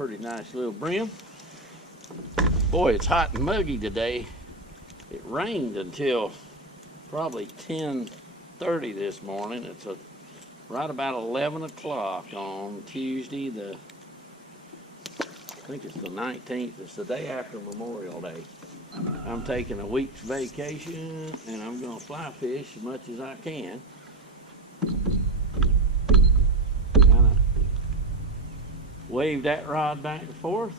pretty nice little brim. Boy, it's hot and muggy today. It rained until probably 10:30 this morning. It's right about 11 o'clock on Tuesday, I think it's the 19th. It's the day after Memorial Day. I'm taking a week's vacation and I'm going to fly fish as much as I can. Kind of wave that rod back and forth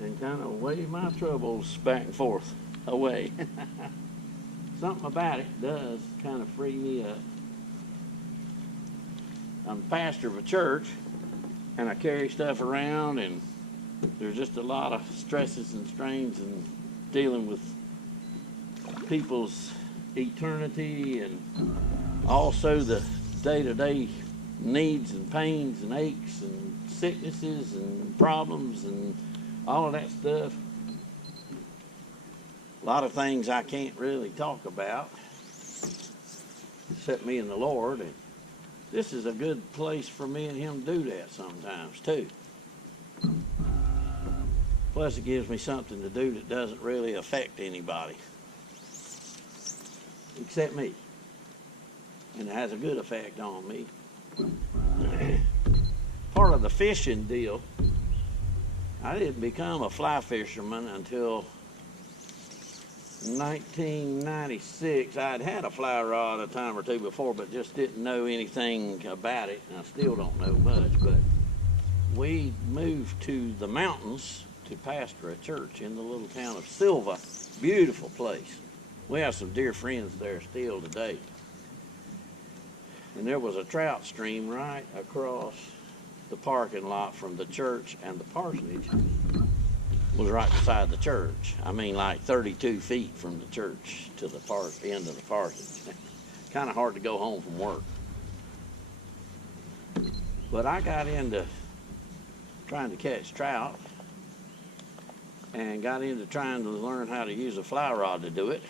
and kind of wave my troubles back and forth away. Something about it does kind of free me up. I'm the pastor of a church and I carry stuff around, and there's just a lot of stresses and strains and dealing with people's eternity and also the day-to-day needs and pains and aches and sicknesses and problems and all of that stuff. A lot of things I can't really talk about except me and the Lord, and this is a good place for me and him to do that sometimes too. Plus it gives me something to do that doesn't really affect anybody except me, and it has a good effect on me. Part of the fishing deal, I didn't become a fly fisherman until 1996. I'd had a fly rod a time or two before, but just didn't know anything about it, and I still don't know much. But we moved to the mountains to pastor a church in the little town of Silva. Beautiful place. We have some dear friends there still today. And there was a trout stream right across the parking lot from the church, and the parsonage was right beside the church. I mean, like 32 feet from the church to the end of the parsonage. Kind of hard to go home from work. But I got into trying to catch trout and got into trying to learn how to use a fly rod to do it.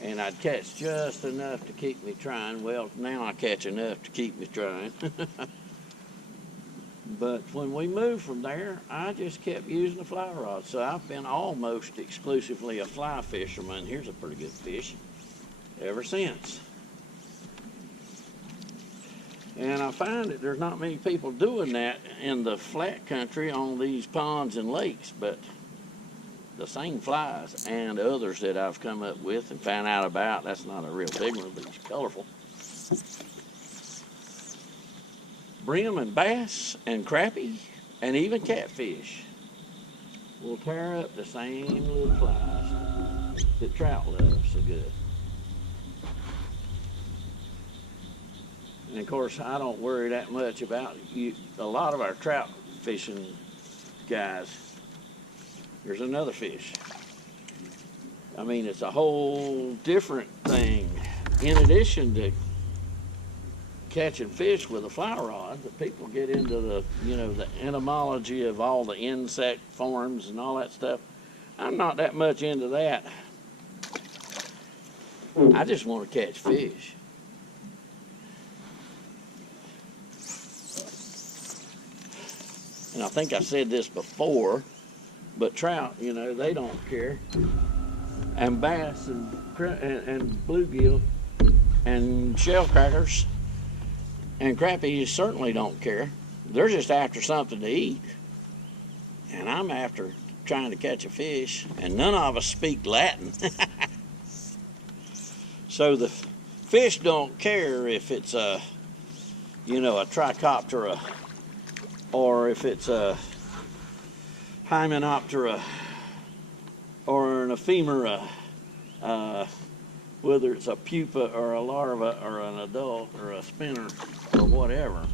And I'd catch just enough to keep me trying. Well, now I catch enough to keep me trying. But when we moved from there, I just kept using the fly rod. So I've been almost exclusively a fly fisherman. Here's a pretty good fish ever since. And I find that there's not many people doing that in the flat country on these ponds and lakes, but the same flies and others that I've come up with and found out about, that's not a real big one, but it's colorful. Brim and bass and crappie and even catfish will tear up the same little flies that trout love so good. And of course, I don't worry that much about you. A lot of our trout fishing guys, there's another fish. I mean, it's a whole different thing. In addition to catching fish with a fly rod, that people get into the, the etymology of all the insect forms and all that stuff. I'm not that much into that. I just want to catch fish. And I think I said this before, but trout, they don't care. And bass and bluegill and shellcrackers and crappie certainly don't care. They're just after something to eat. And I'm after trying to catch a fish, and none of us speak Latin. So the fish don't care if it's a trichoptera, or if it's a hymenoptera, or an ephemera, whether it's a pupa or a larva or an adult or a spinner or whatever.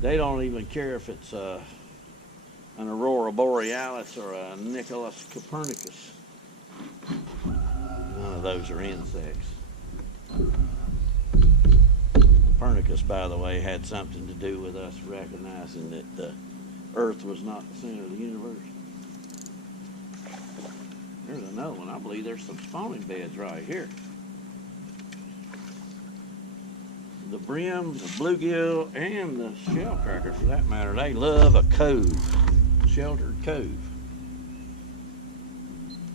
They don't even care if it's an aurora borealis or a Nicholas Copernicus. None of those are insects. Copernicus, by the way, had something to do with us recognizing that the Earth was not the center of the universe. There's another one. I believe there's some spawning beds right here. the brim, the bluegill, and the shell cracker for that matter, they love a cove, sheltered cove.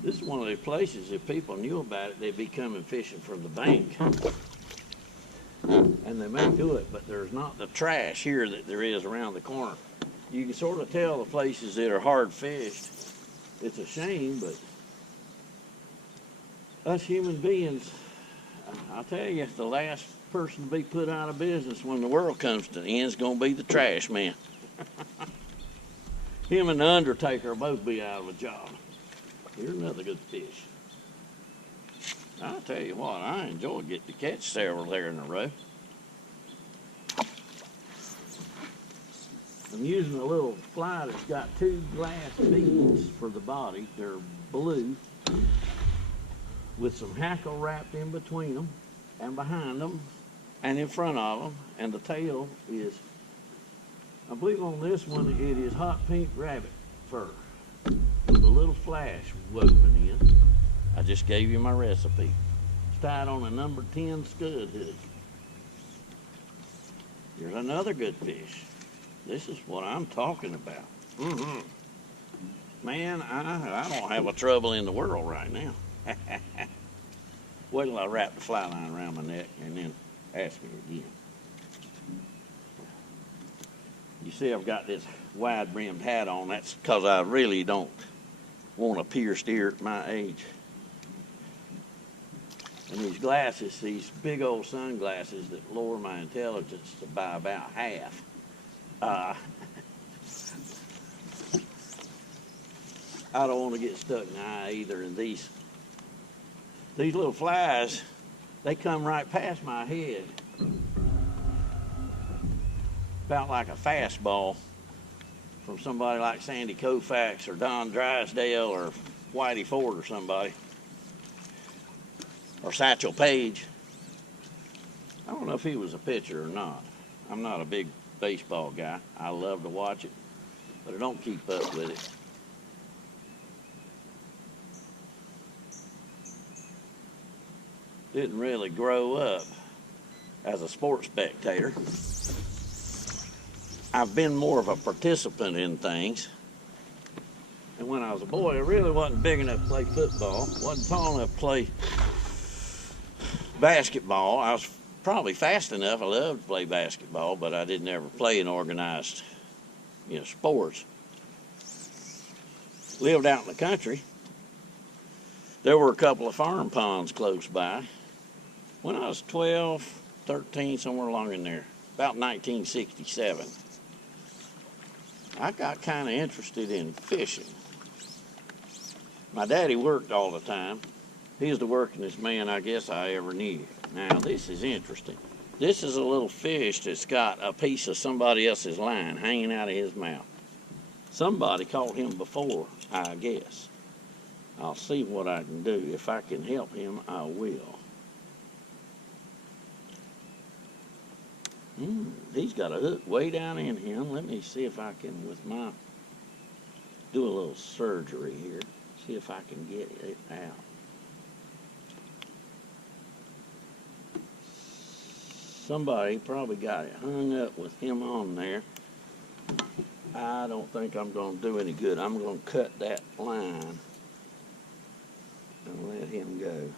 This is one of the places, if people knew about it, they'd be coming fishing from the bank. And they may do it, but there's not the trash here that there is around the corner. You can sort of tell the places that are hard fished. It's a shame, but us human beings, I'll tell you, the last person to be put out of business when the world comes to the end is going to be the trash man. Him and the Undertaker will both be out of a job. Here's another good fish. I'll tell you what, I enjoy getting to catch several there in a row. I'm using a little fly that's got 2 glass beads for the body. They're blue with some hackle wrapped in between them and behind them and in front of them. And the tail is, I believe on this one, it is hot pink rabbit fur with a little flash woven in. I just gave you my recipe. It's tied on a number 10 scud hook. Here's another good fish. This is what I'm talking about. Man, I don't have a trouble in the world right now. Wait till I wrap the fly line around my neck and then ask me again. You see I've got this wide brimmed hat on. That's because I really don't want to pierce deer at my age. And these glasses, these big old sunglasses that lower my intelligence to by about half. I don't want to get stuck in the eye either. And these little flies, they come right past my head. About like a fastball from somebody like Sandy Koufax or Don Drysdale or Whitey Ford or somebody. Or Satchel Paige. I don't know if he was a pitcher or not. I'm not a big baseball guy. I love to watch it, but I don't keep up with it. Didn't really grow up as a sports spectator. I've been more of a participant in things. And when I was a boy, I really wasn't big enough to play football. Wasn't tall enough to play basketball. I was probably fast enough. I loved to play basketball, but I didn't ever play in organized, sports. Lived out in the country. There were a couple of farm ponds close by. When I was 12, 13, somewhere along in there, about 1967, I got kind of interested in fishing. My daddy worked all the time. He was the workingest man I guess I ever knew. Now, this is interesting. This is a little fish that's got a piece of somebody else's line hanging out of his mouth. Somebody caught him before, I guess. I'll see what I can do. If I can help him, I will. He's got a hook way down in him. Let me see if I can, do a little surgery here. See if I can get it out. Somebody probably got it hung up with him on there. I don't think I'm going to do any good. I'm going to cut that line and let him go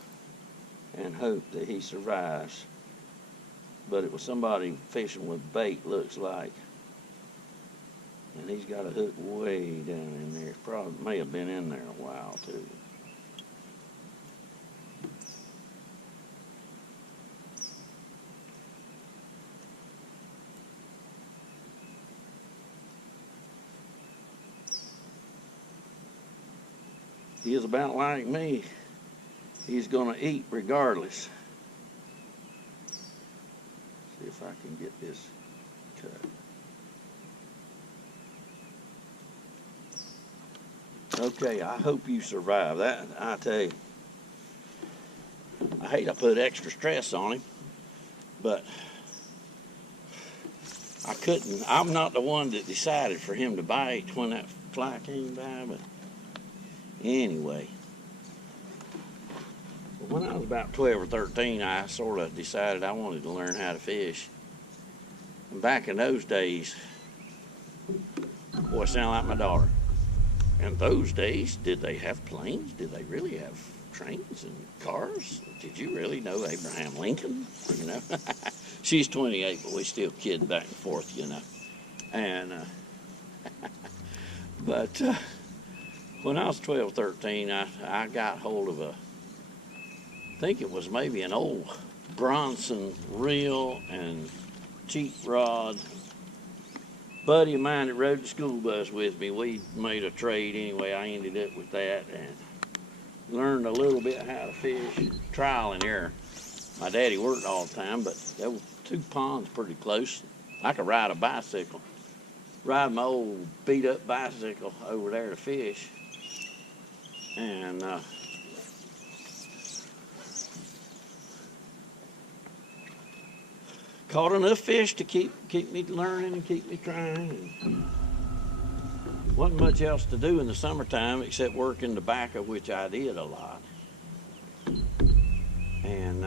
and hope that he survives. But it was somebody fishing with bait, looks like. And he's got a hook way down in there. Probably may have been in there a while, too. He is about like me. He's going to eat regardless. See if I can get this cut. Okay, I hope you survive that. I tell you, I hate I put extra stress on him, but I couldn't. I'm not the one that decided for him to bite when that fly came by, but anyway, When I was about 12 or 13, I sort of decided I wanted to learn how to fish. And back in those days, boy, I sound like my daughter. In those days, did they have planes? Did they really have trains and cars? Did you really know Abraham Lincoln? You know, she's 28, but we still kid back and forth, you know. And but when I was 12, 13, I got hold of I think it was maybe an old Bronson reel and cheap rod. Buddy of mine that rode the school bus with me, we made a trade anyway. I ended up with that and learned a little bit how to fish, trial and error. My daddy worked all the time, but there were 2 ponds pretty close. I could ride a bicycle, ride my old beat up bicycle over there to fish. And caught enough fish to keep me learning and keep me trying. And wasn't much else to do in the summertime except work in tobacco, which I did a lot. And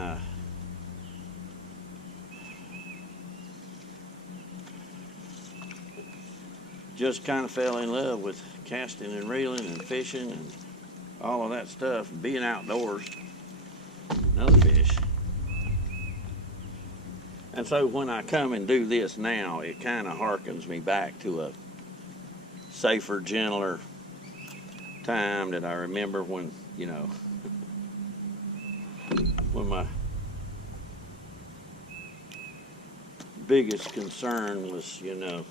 just kind of fell in love with casting and reeling and fishing and all of that stuff, and being outdoors, another fish. And so when I come and do this now, it kind of harkens me back to a safer, gentler time that I remember when, you know, when my biggest concern was, you know,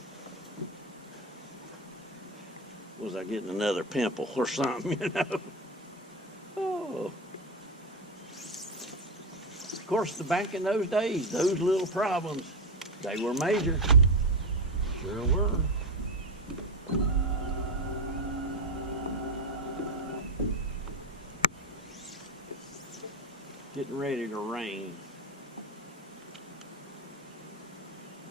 was I getting another pimple or something, you know? Oh. Of course, back in those days, those little problems, they were major. Sure were. Getting ready to rain.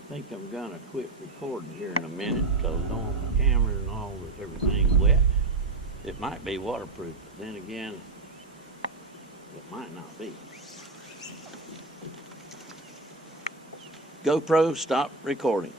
I think I'm gonna quit recording here in a minute because I don't want my camera and all with everything wet. It might be waterproof, but then again, it might not be. GoPro, stop recording.